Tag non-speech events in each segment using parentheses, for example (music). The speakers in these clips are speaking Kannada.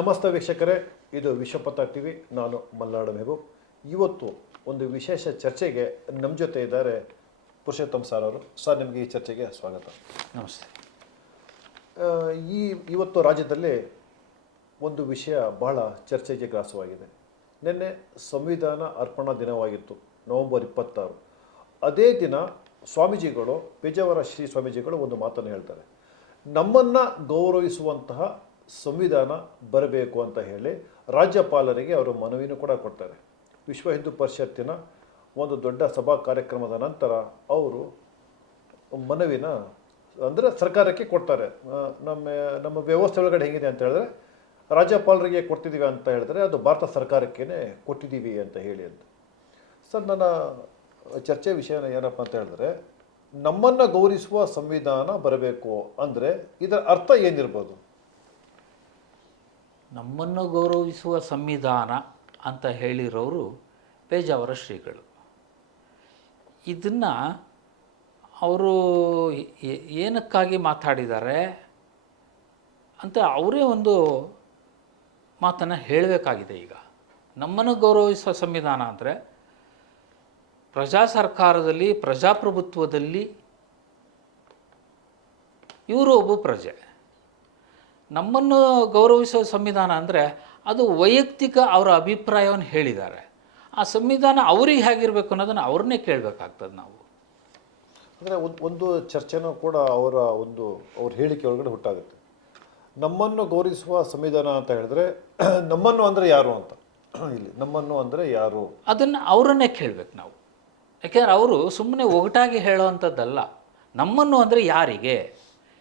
ನಮಸ್ತೆ ವೀಕ್ಷಕರೇ ಇದು ವಿಶ್ವಪಥ ಟಿ ವಿ ನಾನು ಮಲ್ನಾಡು ಮೆಹಬೂಬ್. ಇವತ್ತು ಒಂದು ವಿಶೇಷ ಚರ್ಚೆಗೆ ನಮ್ಮ ಜೊತೆ ಇದ್ದಾರೆ ಪುರುಷೋತ್ತಮ್ ಸರ್ ಅವರು. ಸರ್ ನಿಮಗೆ ಈ ಚರ್ಚೆಗೆ ಸ್ವಾಗತ. ನಮಸ್ತೆ. ಈ ಇವತ್ತು ರಾಜ್ಯದಲ್ಲಿ ಒಂದು ವಿಷಯ ಬಹಳ ಚರ್ಚೆಗೆ ಗ್ರಾಸವಾಗಿದೆ. ನಿನ್ನೆ ಸಂವಿಧಾನ ಅರ್ಪಣಾ ದಿನವಾಗಿತ್ತು ನವೆಂಬರ್ ಇಪ್ಪತ್ತಾರು. ಅದೇ ದಿನ ಸ್ವಾಮೀಜಿಗಳು ಪೇಜಾವರ ಶ್ರೀ ಸ್ವಾಮೀಜಿಗಳು ಒಂದು ಮಾತನ್ನು ಹೇಳ್ತಾರೆ. ನಮ್ಮನ್ನು ಗೌರವಿಸುವಂತಹ ಸಂವಿಧಾನ ಬರಬೇಕು ಅಂತ ಹೇಳಿ ರಾಜ್ಯಪಾಲರಿಗೆ ಅವರು ಮನವಿನೂ ಕೂಡ ಕೊಡ್ತಾರೆ. ವಿಶ್ವ ಹಿಂದೂ ಪರಿಷತ್ತಿನ ಒಂದು ದೊಡ್ಡ ಸಭಾ ಕಾರ್ಯಕ್ರಮದ ನಂತರ ಅವರು ಮನವಿನ ಅಂದರೆ ಸರ್ಕಾರಕ್ಕೆ ಕೊಡ್ತಾರೆ. ನಮ್ಮ ನಮ್ಮ ವ್ಯವಸ್ಥೆ ಒಳಗಡೆ ಹೇಗಿದೆ ಅಂತ ಹೇಳಿದ್ರೆ ರಾಜ್ಯಪಾಲರಿಗೆ ಕೊಡ್ತಿದ್ದೀವಿ ಅಂತ ಹೇಳಿದ್ರೆ ಅದು ಭಾರತ ಸರ್ಕಾರಕ್ಕೇ ಕೊಟ್ಟಿದ್ದೀವಿ ಅಂತ ಹೇಳಿ ಅಂತ. ಸರ್, ನನ್ನ ಚರ್ಚೆ ವಿಷಯ ಏನಪ್ಪ ಅಂತ ಹೇಳಿದ್ರೆ ನಮ್ಮನ್ನು ಗೌರವಿಸುವ ಸಂವಿಧಾನ ಬರಬೇಕು ಅಂದರೆ ಇದರ ಅರ್ಥ ಏನಿರ್ಬೋದು? ನಮ್ಮನ್ನು ಗೌರವಿಸುವ ಸಂವಿಧಾನ ಅಂತ ಹೇಳಿರೋರು ಪೇಜಾವರ ಶ್ರೀಗಳು. ಇದನ್ನು ಅವರು ಏನಕ್ಕಾಗಿ ಮಾತಾಡಿದ್ದಾರೆ ಅಂತ ಅವರೇ ಒಂದು ಮಾತನ್ನು ಹೇಳಬೇಕಾಗಿದೆ ಈಗ. ನಮ್ಮನ್ನು ಗೌರವಿಸುವ ಸಂವಿಧಾನ ಅಂದರೆ ಪ್ರಜಾ ಸರ್ಕಾರದಲ್ಲಿ, ಪ್ರಜಾಪ್ರಭುತ್ವದಲ್ಲಿ ಇವರು ಒಬ್ಬ ಪ್ರಜೆ. ನಮ್ಮನ್ನು ಗೌರವಿಸುವ ಸಂವಿಧಾನ ಅಂದರೆ ಅದು ವೈಯಕ್ತಿಕ ಅವರ ಅಭಿಪ್ರಾಯವನ್ನು ಹೇಳಿದ್ದಾರೆ. ಆ ಸಂವಿಧಾನ ಅವ್ರಿಗೆ ಹೇಗಿರಬೇಕು ಅನ್ನೋದನ್ನು ಅವ್ರನ್ನೇ ಕೇಳಬೇಕಾಗ್ತದೆ ನಾವು. ಅಂದರೆ ಒಂದು ಒಂದು ಚರ್ಚೆನೂ ಕೂಡ ಅವರ ಒಂದು ಅವ್ರ ಹೇಳಿಕೆ ಒಳಗಡೆ ಹುಟ್ಟಾಗುತ್ತೆ. ನಮ್ಮನ್ನು ಗೌರವಿಸುವ ಸಂವಿಧಾನ ಅಂತ ಹೇಳಿದ್ರೆ (clears throat) ನಮ್ಮನ್ನು ಅಂದರೆ ಯಾರು ಅಂತ? (clears throat) ಇಲ್ಲಿ ನಮ್ಮನ್ನು ಅಂದರೆ ಯಾರು? ಅದನ್ನು ಅವರನ್ನೇ ಕೇಳಬೇಕು ನಾವು. ಯಾಕೆಂದ್ರೆ ಅವರು ಸುಮ್ಮನೆ ಒಗಟಾಗಿ ಹೇಳೋವಂಥದ್ದಲ್ಲ ನಮ್ಮನ್ನು ಅಂದರೆ ಯಾರಿಗೆ?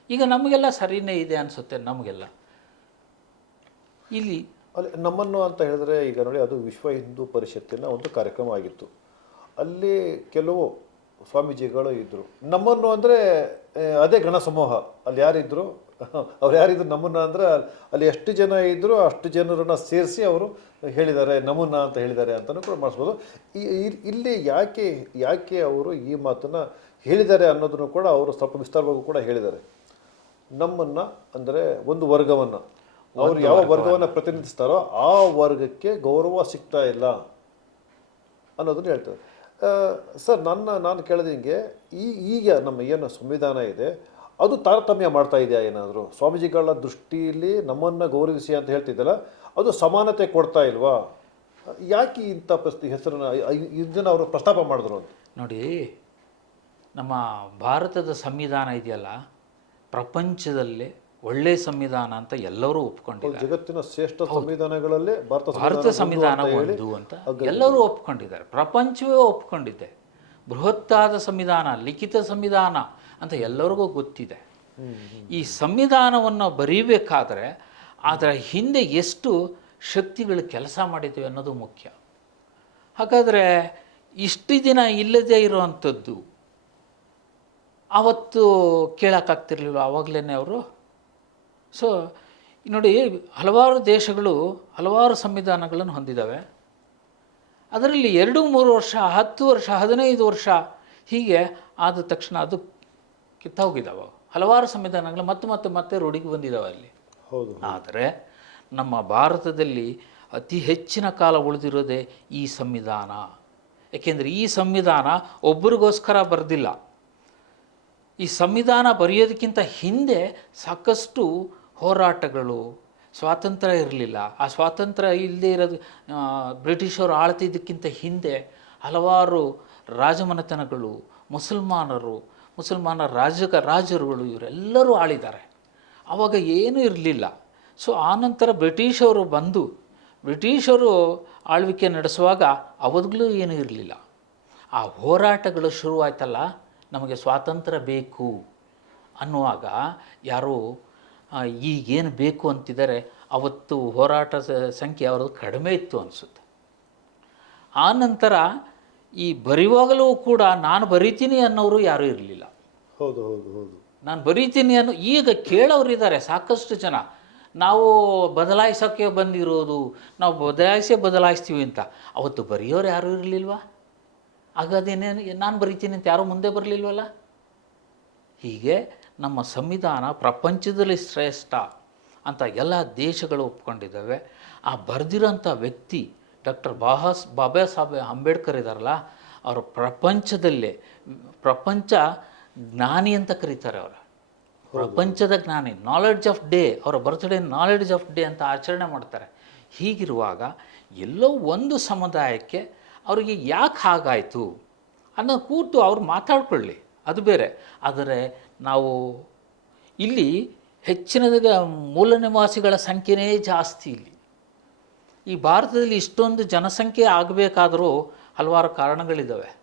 ಈಗ ನಮಗೆಲ್ಲ ಸರಿನೇ ಇದೆ ಅನಿಸುತ್ತೆ, ನಮಗೆಲ್ಲ. ಇಲ್ಲಿ ಅಲ್ಲಿ ನಮ್ಮನ್ನು ಅಂತ ಹೇಳಿದ್ರೆ ಈಗ ನೋಡಿ ಅದು ವಿಶ್ವ ಹಿಂದೂ ಪರಿಷತ್ತಿನ ಒಂದು ಕಾರ್ಯಕ್ರಮ ಆಗಿತ್ತು. ಅಲ್ಲಿ ಕೆಲವು ಸ್ವಾಮೀಜಿಗಳು ಇದ್ದರು ನಮ್ಮನ್ನು ಅಂದರೆ ಅದೇ ಗಣ ಸಮೂಹ. ಅಲ್ಲಿ ಯಾರಿದ್ರು, (laughs) ಅವ್ರು ಯಾರಿದ್ರು ನಮ್ಮನ್ನ ಅಂದರೆ ಅಲ್ಲಿ ಎಷ್ಟು ಜನ ಇದ್ದರು ಅಷ್ಟು ಜನರನ್ನು ಸೇರಿಸಿ ಅವರು ಹೇಳಿದ್ದಾರೆ, ನಮ್ಮನ್ನ ಅಂತ ಹೇಳಿದ್ದಾರೆ ಅಂತಲೂ ಕೂಡ ಮಾಡಿಸ್ಬೋದು. ಇಲ್ಲಿ ಯಾಕೆ ಯಾಕೆ ಅವರು ಈ ಮಾತನ್ನು ಹೇಳಿದ್ದಾರೆ ಅನ್ನೋದನ್ನು ಕೂಡ ಅವರು ಸ್ವಲ್ಪ ವಿಸ್ತಾರವಾಗೂ ಕೂಡ ಹೇಳಿದ್ದಾರೆ. ನಮ್ಮನ್ನ ಅಂದರೆ ಒಂದು ವರ್ಗವನ್ನು. ಅವರು ಯಾವ ವರ್ಗವನ್ನು. ಪ್ರತಿನಿಧಿಸ್ತಾರೋ ಆ ವರ್ಗಕ್ಕೆ ಗೌರವ ಸಿಗ್ತಾ ಇಲ್ಲ ಅನ್ನೋದನ್ನು ಹೇಳ್ತಾರೆ. ಸರ್ ನನ್ನ ನಾನು ಕೇಳಿದ ಹಿಂಗೆ ಈ ಈಗ ನಮ್ಮ ಏನು ಸಂವಿಧಾನ ಇದೆ ಅದು ತಾರತಮ್ಯ ಮಾಡ್ತಾ ಇದೆಯಾ ಏನಾದರೂ? ಸ್ವಾಮೀಜಿಗಳ ದೃಷ್ಟಿಯಲ್ಲಿ ನಮ್ಮನ್ನು ಗೌರವಿಸಿ ಅಂತ ಹೇಳ್ತಿದ್ದಲ್ಲ ಅದು ಸಮಾನತೆ ಕೊಡ್ತಾ ಇಲ್ವಾ? ಯಾಕೆ ಇಂಥ ಪ್ರಸ್ತಿ ಹೆಸರನ್ನು ಇದನ್ನು ಅವರು ಪ್ರಸ್ತಾಪ ಮಾಡಿದ್ರು ಅಂತ? ನೋಡಿ ನಮ್ಮ ಭಾರತದ ಸಂವಿಧಾನ ಇದೆಯಲ್ಲ ಪ್ರಪಂಚದಲ್ಲೇ ಒಳ್ಳೆ ಸಂವಿಧಾನ ಅಂತ ಎಲ್ಲರೂ ಒಪ್ಕೊಂಡಿದ್ದಾರೆ. ಜಗತ್ತಿನ ಶ್ರೇಷ್ಠ ಸಂವಿಧಾನಗಳಲ್ಲಿ ಭಾರತ ಭಾರತ ಸಂವಿಧಾನ ಅಂತ ಒಂದು ಅಂತ ಎಲ್ಲರೂ ಒಪ್ಕೊಂಡಿದ್ದಾರೆ. ಪ್ರಪಂಚವೇ ಒಪ್ಕೊಂಡಿದೆ. ಬೃಹತ್ತಾದ ಸಂವಿಧಾನ ಲಿಖಿತ ಸಂವಿಧಾನ ಅಂತ ಎಲ್ಲರಿಗೂ ಗೊತ್ತಿದೆ. ಈ ಸಂವಿಧಾನವನ್ನು ಬರೀಬೇಕಾದ್ರೆ ಅದರ ಹಿಂದೆ ಎಷ್ಟು ಶಕ್ತಿಗಳು ಕೆಲಸ ಮಾಡಿದ್ದೇವೆ ಅನ್ನೋದು ಮುಖ್ಯ. ಹಾಗಾದರೆ ಇಷ್ಟು ದಿನ ಇಲ್ಲದೇ ಇರುವಂಥದ್ದು ಆವತ್ತು ಕೇಳೋಕ್ಕಾಗ್ತಿರ್ಲಿಲ್ಲ ಆವಾಗಲೇ ಅವರು. ಸೊ ನೋಡಿ ಹಲವಾರು ದೇಶಗಳು ಹಲವಾರು ಸಂವಿಧಾನಗಳನ್ನು ಹೊಂದಿದ್ದಾವೆ. ಅದರಲ್ಲಿ ಎರಡು ಮೂರು ವರ್ಷ ಹತ್ತು ವರ್ಷ ಹದಿನೈದು ವರ್ಷ ಹೀಗೆ ಆದ ತಕ್ಷಣ ಅದು ಕಿತ್ತೋಗಿದ್ದಾವೆ ಹಲವಾರು ಸಂವಿಧಾನಗಳು ಮತ್ತೆ ಮತ್ತೆ ಮತ್ತೆ ರೂಢಿಗೆ ಬಂದಿದ್ದಾವೆ ಅಲ್ಲಿ. ಹೌದು. ಆದರೆ ನಮ್ಮ ಭಾರತದಲ್ಲಿ ಅತಿ ಹೆಚ್ಚಿನ ಕಾಲ ಉಳಿದಿರೋದೇ ಈ ಸಂವಿಧಾನ. ಏಕೆಂದರೆ ಈ ಸಂವಿಧಾನ ಒಬ್ಬರಿಗೋಸ್ಕರ ಬರೆದಿಲ್ಲ. ಈ ಸಂವಿಧಾನ ಬರೆಯೋದಕ್ಕಿಂತ ಹಿಂದೆ ಸಾಕಷ್ಟು ಹೋರಾಟಗಳು, ಸ್ವಾತಂತ್ರ್ಯ ಇರಲಿಲ್ಲ. ಆ ಸ್ವಾತಂತ್ರ್ಯ ಇಲ್ಲದೆ ಇರೋದು ಬ್ರಿಟಿಷರು ಆಳ್ತಿದ್ದಕ್ಕಿಂತ ಹಿಂದೆ ಹಲವಾರು ರಾಜಮನೆತನಗಳು, ಮುಸಲ್ಮಾನರು, ಮುಸಲ್ಮಾನ ರಾಜಕ ರಾಜರುಗಳು ಇವರೆಲ್ಲರೂ ಆಳಿದ್ದಾರೆ. ಆವಾಗ ಏನೂ ಇರಲಿಲ್ಲ. ಸೊ ಆನಂತರ ಬ್ರಿಟಿಷರು ಬಂದು, ಬ್ರಿಟಿಷರು ಆಳ್ವಿಕೆ ನಡೆಸುವಾಗ ಅವಾಗಲೂ ಏನೂ ಇರಲಿಲ್ಲ. ಆ ಹೋರಾಟಗಳು ಶುರುವಾಯ್ತಲ್ಲ. ನಮಗೆ ಸ್ವಾತಂತ್ರ್ಯ ಬೇಕು ಅನ್ನುವಾಗ ಯಾರು ಈಗೇನು ಬೇಕು ಅಂತಿದ್ದಾರೆ ಅವತ್ತು ಹೋರಾಟ ಸಂಖ್ಯೆ ಅವರದ್ದು ಕಡಿಮೆ ಇತ್ತು ಅನಿಸುತ್ತೆ. ಆ ನಂತರ ಈ ಬರೆಯುವಾಗಲೂ ಕೂಡ ನಾನು ಬರಿತೀನಿ ಅನ್ನೋರು ಯಾರೂ ಇರಲಿಲ್ಲ. ಹೌದು ಹೌದು ಹೌದು. ನಾನು ಬರೀತೀನಿ ಅನ್ನೋ ಈಗ ಕೇಳೋರು ಇದ್ದಾರೆ ಸಾಕಷ್ಟು ಜನ. ನಾವು ಬದಲಾಯಿಸೋಕ್ಕೆ ಬಂದಿರೋದು ನಾವು ಬದಲಾಯಿಸೇ ಬದಲಾಯಿಸ್ತೀವಿ ಅಂತ. ಅವತ್ತು ಬರೆಯೋರು ಯಾರೂ ಇರಲಿಲ್ವಾ? ಆಗ ಅದೇನೇನು ನಾನು ಬರಿತೀನಿ ಅಂತ ಯಾರೂ ಮುಂದೆ ಬರಲಿಲ್ವಲ್ಲ? ಹೀಗೆ ನಮ್ಮ ಸಂವಿಧಾನ ಪ್ರಪಂಚದಲ್ಲಿ ಶ್ರೇಷ್ಠ ಅಂತ ಎಲ್ಲ ದೇಶಗಳು ಒಪ್ಕೊಂಡಿದ್ದಾವೆ. ಆ ಬರೆದಿರೋಂಥ ವ್ಯಕ್ತಿ ಡಾಕ್ಟರ್ ಬಾಹಾಸ್ ಬಾಬಾ ಸಾಹೇಬ್ ಅಂಬೇಡ್ಕರ್ ಇದ್ದಾರಲ್ಲ, ಅವರು ಪ್ರಪಂಚದಲ್ಲೇ, ಪ್ರಪಂಚ ಜ್ಞಾನಿ ಅಂತ ಕರೀತಾರೆ ಅವರು. ಪ್ರಪಂಚದ ಜ್ಞಾನಿ ನಾಲೆಡ್ಜ್ ಆಫ್ ಡೇ ಅವರ ಬರ್ತ್ಡೇ ನಾಲೆಡ್ಜ್ ಆಫ್ ಡೇ ಅಂತ ಆಚರಣೆ ಮಾಡ್ತಾರೆ. ಹೀಗಿರುವಾಗ ಎಲ್ಲೋ ಒಂದು ಸಮುದಾಯಕ್ಕೆ ಅವರಿಗೆ ಯಾಕೆ ಹಾಗಾಯಿತು? ಅನ್ನೋ ಕೂತು ಅವ್ರು ಮಾತಾಡ್ಕೊಳ್ಳಿ. ಅದು ಬೇರೆ. ಆದರೆ ನಾವು ಇಲ್ಲಿ ಹೆಚ್ಚಿನದಾಗ ಮೂಲ ನಿವಾಸಿಗಳ ಸಂಖ್ಯೆನೇ ಜಾಸ್ತಿ ಇಲ್ಲಿ. ಈ ಭಾರತದಲ್ಲಿ ಇಷ್ಟೊಂದು ಜನಸಂಖ್ಯೆ ಆಗಬೇಕಾದರೂ ಹಲವಾರು ಕಾರಣಗಳಿದ್ದಾವೆ.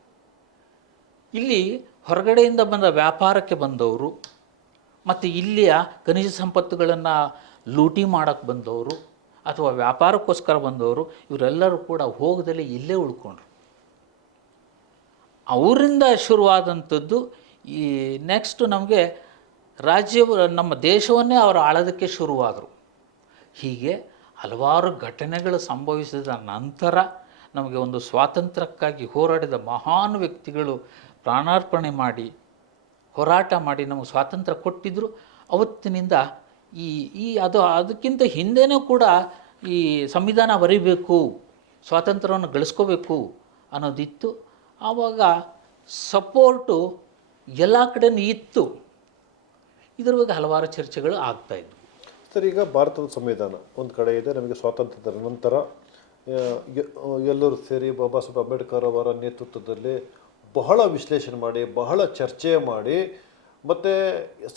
ಇಲ್ಲಿ ಹೊರಗಡೆಯಿಂದ ಬಂದ ವ್ಯಾಪಾರಕ್ಕೆ ಬಂದವರು, ಮತ್ತು ಇಲ್ಲಿಯ ಖನಿಜ ಸಂಪತ್ತುಗಳನ್ನು ಲೂಟಿ ಮಾಡೋಕ್ಕೆ ಬಂದವರು ಅಥವಾ ವ್ಯಾಪಾರಕ್ಕೋಸ್ಕರ ಬಂದವರು, ಇವರೆಲ್ಲರೂ ಕೂಡ ಹೋಗದಲ್ಲಿ ಇಲ್ಲೇ ಉಳ್ಕೊಂಡ್ರು. ಅವರಿಂದ ಶುರುವಾದಂಥದ್ದು ಈ ನೆಕ್ಸ್ಟು ನಮಗೆ ರಾಜ್ಯ ನಮ್ಮ ದೇಶವನ್ನೇ ಅವರು ಆಳೋದಕ್ಕೆ ಶುರುವಾದರು. ಹೀಗೆ ಹಲವಾರು ಘಟನೆಗಳು ಸಂಭವಿಸಿದ ನಂತರ ನಮಗೆ ಒಂದು ಸ್ವಾತಂತ್ರ್ಯಕ್ಕಾಗಿ ಹೋರಾಡಿದ ಮಹಾನ್ ವ್ಯಕ್ತಿಗಳು ಪ್ರಾಣಾರ್ಪಣೆ ಮಾಡಿ, ಹೋರಾಟ ಮಾಡಿ ನಮಗೆ ಸ್ವಾತಂತ್ರ್ಯ ಕೊಟ್ಟಿದ್ದರು ಅವತ್ತಿನಿಂದ ಈ ಈ ಅದು ಅದಕ್ಕಿಂತ ಹಿಂದೆನೂ ಕೂಡ ಈ ಸಂವಿಧಾನ ಬರೀಬೇಕು, ಸ್ವಾತಂತ್ರ್ಯವನ್ನು ಗಳಿಸ್ಕೋಬೇಕು ಅನ್ನೋದಿತ್ತು. ಆವಾಗ ಸಪೋರ್ಟು ಎಲ್ಲ ಕಡೆಯೂ ಇತ್ತು. ಇದ್ರ ಬಗ್ಗೆ ಹಲವಾರು ಚರ್ಚೆಗಳು ಆಗ್ತಾಯಿದ್ವು ಸರ್, ಈಗ ಭಾರತದ ಸಂವಿಧಾನ ಒಂದು ಕಡೆ ಇದೆ, ನಮಗೆ ಸ್ವಾತಂತ್ರ್ಯದ ನಂತರ ಎಲ್ಲರೂ ಸೇರಿ ಬಾಬಾ ಸಾಹೇಬ್ ಅಂಬೇಡ್ಕರ್ ಅವರ ನೇತೃತ್ವದಲ್ಲಿ ಬಹಳ ವಿಶ್ಲೇಷಣೆ ಮಾಡಿ, ಬಹಳ ಚರ್ಚೆ ಮಾಡಿ, ಮತ್ತು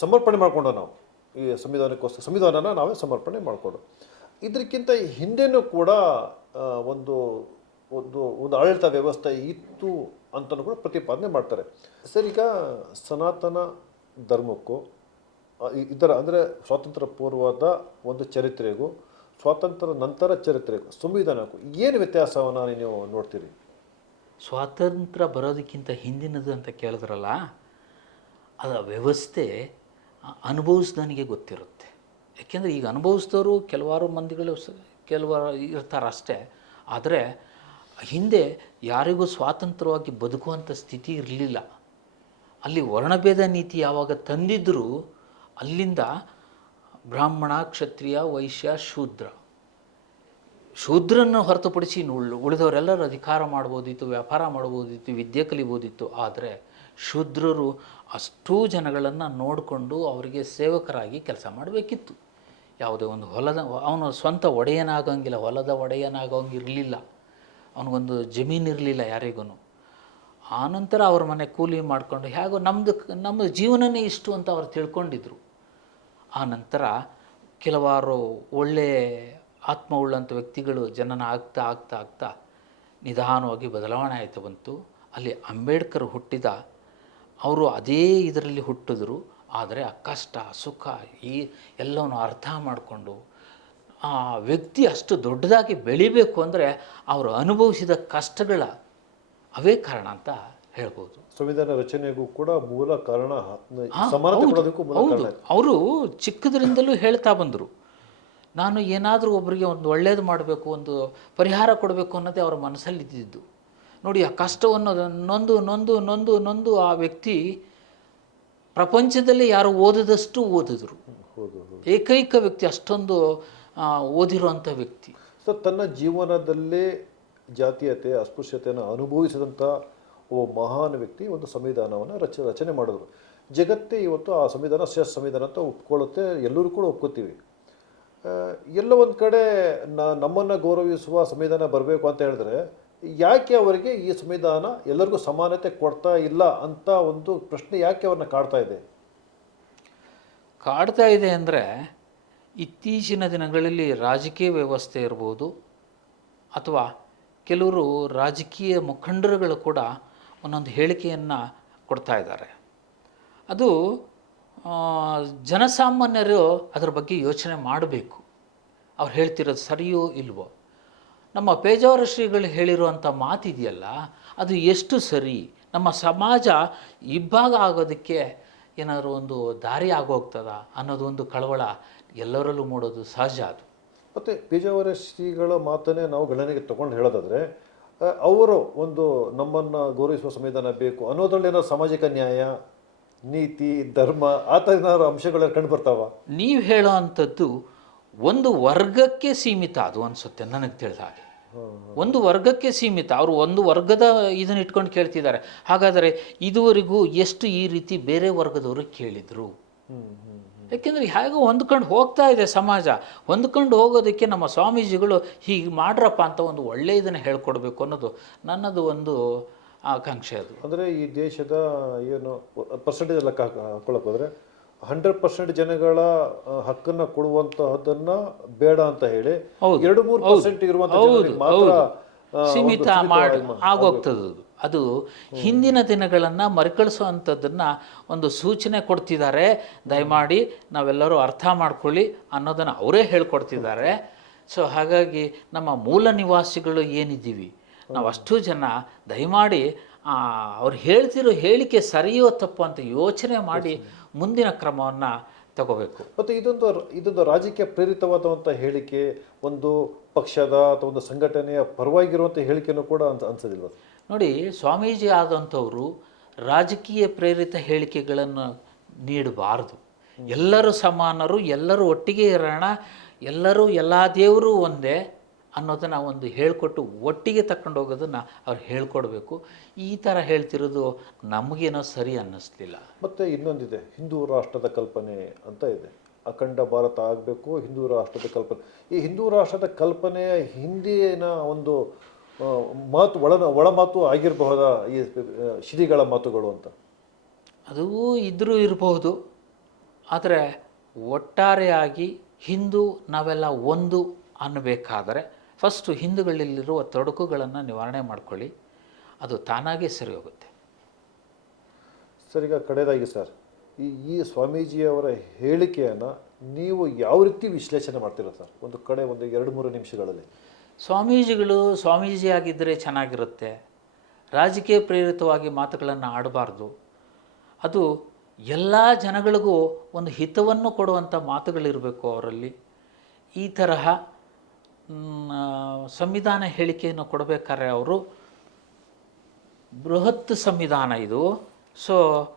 ಸಮರ್ಪಣೆ ಮಾಡಿಕೊಂಡ ನಾವು. ಈ ಸಂವಿಧಾನಕ್ಕೋಸ್ಕರ, ಸಂವಿಧಾನನ ನಾವೇ ಸಮರ್ಪಣೆ ಮಾಡಿಕೊಂಡು. ಇದಕ್ಕಿಂತ ಹಿಂದೆನೂ ಕೂಡ ಒಂದು ಒಂದು ಒಂದು ಆಡಳಿತ ವ್ಯವಸ್ಥೆ ಇತ್ತು ಅಂತಲೂ ಕೂಡ ಪ್ರತಿಪಾದನೆ ಮಾಡ್ತಾರೆ. ಸರ್, ಈಗ ಸನಾತನ ಧರ್ಮಕ್ಕೂ ಇದರ ಅಂದರೆ ಸ್ವಾತಂತ್ರ್ಯ ಪೂರ್ವದ ಒಂದು ಚರಿತ್ರೆಗೂ, ಸ್ವಾತಂತ್ರ್ಯ ನಂತರ ಚರಿತ್ರೆಗೂ, ಸಂವಿಧಾನಕ್ಕೂ ಏನು ವ್ಯತ್ಯಾಸವನ್ನು ನೀವು ನೋಡ್ತೀರಿ? ಸ್ವಾತಂತ್ರ್ಯ ಬರೋದಕ್ಕಿಂತ ಹಿಂದಿನದು ಅಂತ ಕೇಳಿದ್ರಲ್ಲ ಅದರ ವ್ಯವಸ್ಥೆ ಅನುಭವಿಸ್ದವನಿಗೆ ಗೊತ್ತಿರುತ್ತೆ. ಯಾಕೆಂದರೆ ಈಗ ಅನುಭವಿಸಿದವರು ಕೆಲವಾರು ಮಂದಿಗಳು ಕೆಲವರು ಇರ್ತಾರಷ್ಟೇ ಆದರೆ ಹಿಂದೆ ಯಾರಿಗೂ ಸ್ವಾತಂತ್ರ್ಯವಾಗಿ ಬದುಕುವಂಥ ಸ್ಥಿತಿ ಇರಲಿಲ್ಲ. ಅಲ್ಲಿ ವರ್ಣಭೇದ ನೀತಿ ಯಾವಾಗ ತಂದಿದ್ದರೂ ಅಲ್ಲಿಂದ ಬ್ರಾಹ್ಮಣ, ಕ್ಷತ್ರಿಯ, ವೈಶ್ಯ, ಶೂದ್ರ. ಶೂದ್ರನ್ನು ಹೊರತುಪಡಿಸಿ ಉಳಿದವರೆಲ್ಲರೂ ಅಧಿಕಾರ ಮಾಡ್ಬೋದಿತ್ತು, ವ್ಯಾಪಾರ ಮಾಡ್ಬೋದಿತ್ತು, ವಿದ್ಯೆ ಕಲಿಬೋದಿತ್ತು. ಆದರೆ ಶೂದ್ರರು ಅಷ್ಟೂ ಜನಗಳನ್ನು ನೋಡಿಕೊಂಡು ಅವರಿಗೆ ಸೇವಕರಾಗಿ ಕೆಲಸ ಮಾಡಬೇಕಿತ್ತು. ಯಾವುದೇ ಒಂದು ಹೊಲದ, ಅವನು ಸ್ವಂತ ಒಡೆಯನಾಗಂಗಿಲ್ಲ, ಹೊಲದ ಒಡೆಯನಾಗಂಗಿರಲಿಲ್ಲ. ಅವನಿಗೊಂದು ಜಮೀನು ಇರಲಿಲ್ಲ ಯಾರಿಗೂ ಆನಂತರ ಅವ್ರ ಮನೆ ಕೂಲಿ ಮಾಡಿಕೊಂಡು ಹೇಗೋ ನಮ್ಮದು ನಮ್ಮ ಜೀವನನೇ ಇಷ್ಟು ಅಂತ ಅವ್ರು ತಿಳ್ಕೊಂಡಿದ್ರು. ಆನಂತರ ನಂತರ ಕೆಲವಾರು ಒಳ್ಳೆ ಆತ್ಮವುಳ್ಳಂಥ ವ್ಯಕ್ತಿಗಳು ಜನನ ಆಗ್ತಾ ಆಗ್ತಾ ಆಗ್ತಾ ನಿಧಾನವಾಗಿ ಬದಲಾವಣೆ ಆಯಿತು ಬಂತು. ಅಲ್ಲಿ ಅಂಬೇಡ್ಕರ್ ಹುಟ್ಟಿದ ಅವರು ಅದೇ ಇದರಲ್ಲಿ ಹುಟ್ಟಿದ್ರು. ಆದರೆ ಆ ಕಷ್ಟ ಸುಖ ಈ ಎಲ್ಲವನ್ನು ಅರ್ಥ ಮಾಡಿಕೊಂಡು ಆ ವ್ಯಕ್ತಿ ಅಷ್ಟು ದೊಡ್ಡದಾಗಿ ಬೆಳಿಬೇಕು ಅಂದರೆ ಅವರು ಅನುಭವಿಸಿದ ಕಷ್ಟಗಳ ಅವೇ ಕಾರಣ ಅಂತ ಹೇಳ್ಬೋದು. ಸಂವಿಧಾನ ರಚನೆಗೂ ಕೂಡ ಮೂಲ ಕಾರಣ ಹೌದು, ಅವರು ಚಿಕ್ಕದ್ರಿಂದಲೂ ಹೇಳ್ತಾ ಬಂದರು. ನಾನು ಏನಾದರೂ ಒಬ್ಬರಿಗೆ ಒಂದು ಒಳ್ಳೇದು ಮಾಡಬೇಕು ಒಂದು ಪರಿಹಾರ ಕೊಡಬೇಕು ಅನ್ನೋದೇ ಅವರ ಮನಸ್ಸಲ್ಲಿ ಇದ್ದಿದ್ದು ನೋಡಿ ಆ ಕಷ್ಟವನ್ನು ನೊಂದು ನೊಂದು ನೊಂದು ನೊಂದು ಆ ವ್ಯಕ್ತಿ ಪ್ರಪಂಚದಲ್ಲಿ ಯಾರು ಓದದಷ್ಟು ಓದಿದ್ರು. ಏಕೈಕ ವ್ಯಕ್ತಿ ಅಷ್ಟೊಂದು ಓದಿರುವಂಥ ವ್ಯಕ್ತಿ. ಸೊ ತನ್ನ ಜೀವನದಲ್ಲೇ ಜಾತೀಯತೆ ಅಸ್ಪೃಶ್ಯತೆಯನ್ನು ಅನುಭವಿಸಿದಂಥ ಒಬ್ಬ ಮಹಾನ್ ವ್ಯಕ್ತಿ ಒಂದು ಸಂವಿಧಾನವನ್ನು ರಚ ರಚನೆ ಮಾಡಿದ್ರು. ಜಗತ್ತೇ ಇವತ್ತು ಆ ಸಂವಿಧಾನ ಶ್ರೇಷ್ಠ ಸಂವಿಧಾನ ಅಂತ ಒಪ್ಕೊಳ್ಳುತ್ತೆ ಎಲ್ಲರೂ ಕೂಡ ಒಪ್ಕೋತೀವಿ. ಎಲ್ಲ ಒಂದು ಕಡೆ ನಮ್ಮನ್ನು ಗೌರವಿಸುವ ಸಂವಿಧಾನ ಬರಬೇಕು ಅಂತ ಹೇಳಿದ್ರೆ ಯಾಕೆ ಅವರಿಗೆ ಈ ಸಂವಿಧಾನ ಎಲ್ಲರಿಗೂ ಸಮಾನತೆ ಕೊಡ್ತಾ ಇಲ್ಲ ಅಂತ ಒಂದು ಪ್ರಶ್ನೆ ಯಾಕೆ ಅವ್ರನ್ನ ಕಾಡ್ತಾ ಇದೆ? ಕಾಡ್ತಾ ಇದೆ ಅಂದರೆ ಇತ್ತೀಚಿನ ದಿನಗಳಲ್ಲಿ ರಾಜಕೀಯ ವ್ಯವಸ್ಥೆ ಇರ್ಬೋದು ಅಥವಾ ಕೆಲವರು ರಾಜಕೀಯ ಮುಖಂಡರುಗಳು ಕೂಡ ಒಂದೊಂದು ಹೇಳಿಕೆಯನ್ನು ಕೊಡ್ತಾ ಇದ್ದಾರೆ. ಅದು ಜನಸಾಮಾನ್ಯರು ಅದರ ಬಗ್ಗೆ ಯೋಚನೆ ಮಾಡಬೇಕು. ಅವ್ರು ಹೇಳ್ತಿರೋದು ಸರಿಯೋ ಇಲ್ವೋ? ನಮ್ಮ ಪೇಜಾವರ ಶ್ರೀಗಳು ಹೇಳಿರುವಂಥ ಮಾತಿದೆಯಲ್ಲ ಅದು ಎಷ್ಟು ಸರಿ? ನಮ್ಮ ಸಮಾಜ ಇಬ್ಬಾಗ ಆಗೋದಕ್ಕೆ ಏನಾದರೂ ಒಂದು ದಾರಿ ಆಗೋಗ್ತದ ಅನ್ನೋದು ಒಂದು ಕಳವಳ ಎಲ್ಲರಲ್ಲೂ ಮೂಡೋದು ಸಹಜ ಅದು. ಮತ್ತು ಪೇಜಾವರ ಶ್ರೀಗಳ ಮಾತನ್ನೇ ನಾವು ಗಣನೆಗೆ ತಗೊಂಡು ಹೇಳೋದಾದರೆ ಅವರು ಒಂದು ನಮ್ಮನ್ನು ಗೌರವಿಸುವ ಸಂವಿಧಾನ ಬೇಕು ಅನ್ನೋದ್ರಲ್ಲಿ ಏನೋ ಸಾಮಾಜಿಕ ನ್ಯಾಯ ನೀತಿ ಧರ್ಮ ಆ ಥರ ಏನಾದರೂ ಅಂಶಗಳು ಕಂಡು ಬರ್ತಾವ? ನೀವು ಹೇಳೋ ಅಂಥದ್ದು ಒಂದು ವರ್ಗಕ್ಕೆ ಸೀಮಿತ ಅದು ಅನಿಸುತ್ತೆ ನನಗೆ ತಿಳಿದ ಹಾಗೆ. ಒಂದು ವರ್ಗಕ್ಕೆ ಸೀಮಿತ. ಅವರು ಒಂದು ವರ್ಗದ ಇದನ್ನ ಇಟ್ಕೊಂಡು ಕೇಳ್ತಿದ್ದಾರೆ. ಹಾಗಾದರೆ ಇದುವರೆಗೂ ಎಷ್ಟು ಈ ರೀತಿ ಬೇರೆ ವರ್ಗದವರು ಕೇಳಿದರು? ಯಾಕೆಂದರೆ ಹೇಗೋ ಹೊಂದ್ಕೊಂಡು ಹೋಗ್ತಾ ಇದೆ ಸಮಾಜ. ಹೊಂದ್ಕೊಂಡು ಹೋಗೋದಕ್ಕೆ ನಮ್ಮ ಸ್ವಾಮೀಜಿಗಳು ಹೀಗೆ ಮಾಡ್ರಪ್ಪ ಅಂತ ಒಂದು ಒಳ್ಳೆಯ ಇದನ್ನು ಹೇಳ್ಕೊಡ್ಬೇಕು ಅನ್ನೋದು ನನ್ನದು ಒಂದು ಆಕಾಂಕ್ಷೆ ಅದು. ಅಂದರೆ ಈ ದೇಶದ ಏನು ಪರ್ಸೆಂಟೇಜ್ ಲೆಕ್ಕ ಹಾಕ- ಹಾಕೊಳಕ್ ಹೋದ್ರೆ ಹಂಡ್ರೆಡ್ ಪರ್ಸೆಂಟ್ ಜನಗಳ ಹಕ್ಕನ್ನ ಕೊಡುವಂತಹದನ್ನ ಬೇಡ ಅಂತ ಹೇಳಿ ಎರಡು ಮೂರು ಪರ್ಸೆಂಟ್ ಇರುವಂತಹ ಸೀಮಿತ ಮಾಡಿ ಆಗೋಗ್ತದೆ ಅದು ಹಿಂದಿನ ದಿನಗಳನ್ನು ಮರುಕಳಿಸುವಂಥದ್ದನ್ನು ಒಂದು ಸೂಚನೆ ಕೊಡ್ತಿದ್ದಾರೆ. ದಯಮಾಡಿ ನಾವೆಲ್ಲರೂ ಅರ್ಥ ಮಾಡ್ಕೊಳ್ಳಿ ಅನ್ನೋದನ್ನು ಅವರೇ ಹೇಳ್ಕೊಡ್ತಿದ್ದಾರೆ. ಸೊ ಹಾಗಾಗಿ ನಮ್ಮ ಮೂಲ ನಿವಾಸಿಗಳು ಏನಿದ್ದೀವಿ? ನಾವು ಅಷ್ಟು ಜನ ದಯಮಾಡಿ ಅವ್ರು ಹೇಳ್ತಿರೋ ಹೇಳಿಕೆ ಸರಿಯೋ ತಪ್ಪು ಅಂತ ಯೋಚನೆ ಮಾಡಿ ಮುಂದಿನ ಕ್ರಮವನ್ನು ತಗೋಬೇಕು. ಮತ್ತು ಇದೊಂದು ಇದೊಂದು ರಾಜಕೀಯ ಪ್ರೇರಿತವಾದಂಥ ಹೇಳಿಕೆ ಒಂದು ಪಕ್ಷದ ಅಥವಾ ಒಂದು ಸಂಘಟನೆಯ ಪರವಾಗಿರುವಂಥ ಹೇಳಿಕೆನೂ ಕೂಡ ಅಂತ ಅನ್ಸೋದಿಲ್ವ? ನೋಡಿ ಸ್ವಾಮೀಜಿ ಆದಂಥವರು ರಾಜಕೀಯ ಪ್ರೇರಿತ ಹೇಳಿಕೆಗಳನ್ನು ನೀಡಬಾರದು. ಎಲ್ಲರೂ ಸಮಾನರು ಎಲ್ಲರೂ ಒಟ್ಟಿಗೆ ಇರೋಣ ಎಲ್ಲರೂ ಎಲ್ಲ ದೇವರು ಒಂದೇ ಅನ್ನೋದನ್ನು ಒಂದು ಹೇಳಿಕೊಟ್ಟು ಒಟ್ಟಿಗೆ ತಕ್ಕೊಂಡು ಹೋಗೋದನ್ನು ಅವ್ರು ಹೇಳ್ಕೊಡ್ಬೇಕು. ಈ ಥರ ಹೇಳ್ತಿರೋದು ನಮಗೇನೋ ಸರಿ ಅನ್ನಿಸ್ಲಿಲ್ಲ. ಮತ್ತು ಇನ್ನೊಂದಿದೆ ಹಿಂದೂ ರಾಷ್ಟ್ರದ ಕಲ್ಪನೆ ಅಂತ ಇದೆ. ಅಖಂಡ ಭಾರತ ಆಗಬೇಕು ಹಿಂದೂ ರಾಷ್ಟ್ರದ ಕಲ್ಪನೆ. ಈ ಹಿಂದೂ ರಾಷ್ಟ್ರದ ಕಲ್ಪನೆಯ ಹಿಂದಿನ ಒಂದು ಮಾತು ಒಳ ಒಳ ಮಾತು ಆಗಿರಬಹುದಾ ಈ ಶಿಧಿಗಳ ಶ್ರೀಗಳ ಮಾತುಗಳು ಅಂತ? ಅದು ಇದ್ರೂ ಇರಬಹುದು ಆದರೆ ಒಟ್ಟಾರೆಯಾಗಿ ಹಿಂದೂ ನಾವೆಲ್ಲ ಒಂದು ಅನ್ನಬೇಕಾದರೆ ಫಸ್ಟು ಹಿಂದುಗಳಲ್ಲಿರುವ ತೊಡಕುಗಳನ್ನು ನಿವಾರಣೆ ಮಾಡ್ಕೊಳ್ಳಿ. ಅದು ತಾನಾಗೇ ಸರಿ ಹೋಗುತ್ತೆ. ಸರ್ ಈಗ ಕಡೆಯದಾಗಿ ಸರ್ ಈ ಈ ಸ್ವಾಮೀಜಿಯವರ ಹೇಳಿಕೆಯನ್ನು ನೀವು ಯಾವ ರೀತಿ ವಿಶ್ಲೇಷಣೆ ಮಾಡ್ತೀರಾ ಸರ್? ಒಂದು ಕಡೆ ಒಂದು ಎರಡು ಮೂರು ನಿಮಿಷಗಳಲ್ಲಿ. ಸ್ವಾಮೀಜಿಗಳು ಸ್ವಾಮೀಜಿ ಆಗಿದ್ದರೆ ಚೆನ್ನಾಗಿರುತ್ತೆ. ರಾಜಕೀಯ ಪ್ರೇರಿತವಾಗಿ ಮಾತುಗಳನ್ನು ಆಡಬಾರ್ದು. ಅದು ಎಲ್ಲ ಜನಗಳಿಗೂ ಒಂದು ಹಿತವನ್ನು ಕೊಡುವಂಥ ಮಾತುಗಳಿರಬೇಕು ಅವರಲ್ಲಿ. ಈ ತರಹ ಸಂವಿಧಾನ ಹೇಳಿಕೆಯನ್ನು ಕೊಡಬೇಕಾದ್ರೆ ಅವರು ಬೃಹತ್ ಸಂವಿಧಾನ ಇದು. ಸೊ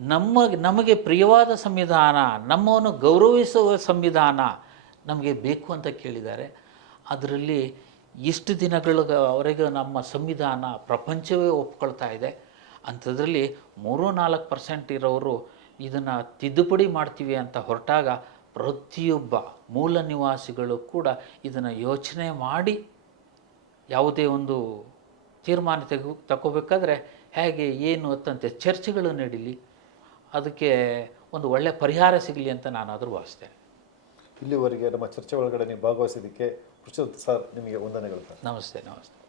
ನಮ್ಮ, ನಮಗೆ ಪ್ರಿಯವಾದ ಸಂವಿಧಾನ, ನಮ್ಮನ್ನು ಗೌರವಿಸುವ ಸಂವಿಧಾನ ನಮಗೆ ಬೇಕು ಅಂತ ಕೇಳಿದ್ದಾರೆ. ಅದರಲ್ಲಿ ಇಷ್ಟು ದಿನಗಳವರೆಗೆ ನಮ್ಮ ಸಂವಿಧಾನ ಪ್ರಪಂಚವೇ ಒಪ್ಕೊಳ್ತಾ ಇದೆ. ಅಂಥದ್ರಲ್ಲಿ ಮೂರು ನಾಲ್ಕು ಪರ್ಸೆಂಟ್ ಇರೋರು ಇದನ್ನು ತಿದ್ದುಪಡಿ ಮಾಡ್ತೀವಿ ಅಂತ ಹೊರಟಾಗ ಪ್ರತಿಯೊಬ್ಬ ಮೂಲ ನಿವಾಸಿಗಳು ಕೂಡ ಇದನ್ನು ಯೋಚನೆ ಮಾಡಿ ಯಾವುದೇ ಒಂದು ತೀರ್ಮಾನ ತೆಗೆ ತಗೋಬೇಕಾದ್ರೆ ಹೇಗೆ ಏನು ಅಂತಂತೆ ಚರ್ಚೆಗಳು ನಡೀಲಿ. ಅದಕ್ಕೆ ಒಂದು ಒಳ್ಳೆಯ ಪರಿಹಾರ ಸಿಗಲಿ ಅಂತ ನಾನಾದರೂ ಭಾವಿಸ್ತೇನೆ. ಇಲ್ಲಿವರೆಗೆ ನಮ್ಮ ಚರ್ಚೆ ಒಳಗಡೆ ನೀವು ಭಾಗವಹಿಸಿದ್ದಕ್ಕೆ ಕೃಷ್ಣ ಸರ್. ನಿಮಗೆ ವಂದನೆಗಳು ಸರ್. ನಮಸ್ತೆ ನಮಸ್ತೆ.